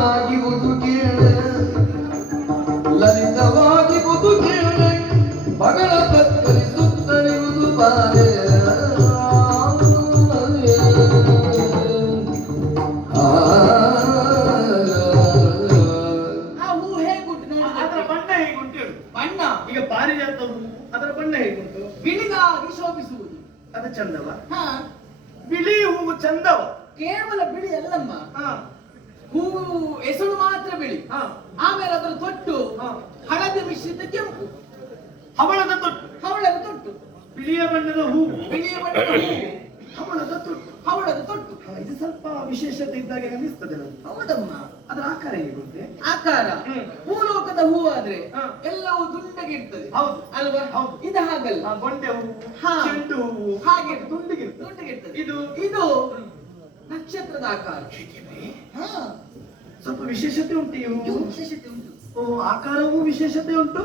ಲಲಿತವಾಗಿ ಬದುಕೇಳೆ ಲಲಿತವಾಗಿ ಬದುಕೇಳೆ ಮಗಳ ಕತ್ತರಿಸುತ್ತಲಿರುವುದು ಬಾರೆ ಬಣ್ಣ ಈಗ ಪಾರಿಜಾತ ಹೂ ಅದರ ಬಣ್ಣ ಹೇಗುಂಟು? ಬಿಳಿಗಾಗಿ ಶೋಭಿಸುವುದು. ಅದು ಚಂದವ? ಹಾ, ಬಿಳಿ ಹೂವು ಚಂದವ? ಕೇವಲ ಬಿಳಿ ಅಲ್ಲಮ್ಮ, ಹಾ, ಹೂವು ಎಸಳು ಮಾತ್ರ ಬಿಳಿ. ಹಾ, ಆಮೇಲೆ ಅದರ ತೊಟ್ಟು ಹಾ. ಹಳದಿ ಮಿಶ್ರಿತ ಕೆಂಪು. ಹವಳದ ತೊಟ್ಟು, ಹವಳದ ತೊಟ್ಟು, ಬಿಳಿಯ ಬಣ್ಣದ ಹೂವು, ಬಿಳಿಯ ಬಣ್ಣದ ಹೂವು, ಹವಳದ ತೊಟ್ಟು. ಹವಳದ ತೊಟ್ಟು. ಇದು ಸ್ವಲ್ಪ ವಿಶೇಷತೆ ಇದ್ದಾಗೆ ಅನಿಸ್ತದೆ ನನಗೆ. ಹೌದಮ್ಮ. ಅದರ ಆಕಾರ ಹೇಗುಂಟೆ? ಆಕಾರ ಭೂಲೋಕದ ಹೂವು ಆದ್ರೆ ಹಾ. ಎಲ್ಲವೂ ದುಂಡಗಿರ್ತದೆ ಹೌದು ಅಲ್ವಾ? ಹೌದು. ಇದು ಹಾಗಲ್ಲ. ಗೊಂಡೆ ಹೂವು, ಹಾ. ಚೆಂಡು ಹೂವು ಹಾಗೆ ದುಂಡಿಗಿರ್ತದೆ. ದುಂಡಗಿರ್ತದೆ. ಇದು ಇದು ನಕ್ಷತ್ರದ ಆಕಾರ. ಹಾ, ಸ್ವಲ್ಪ ವಿಶೇಷತೆ ಉಂಟು ಈ ಹೂವು. ವಿಶೇಷತೆ ಉಂಟು. ಓ, ಆಕಾರವೂ ವಿಶೇಷತೆ ಉಂಟು,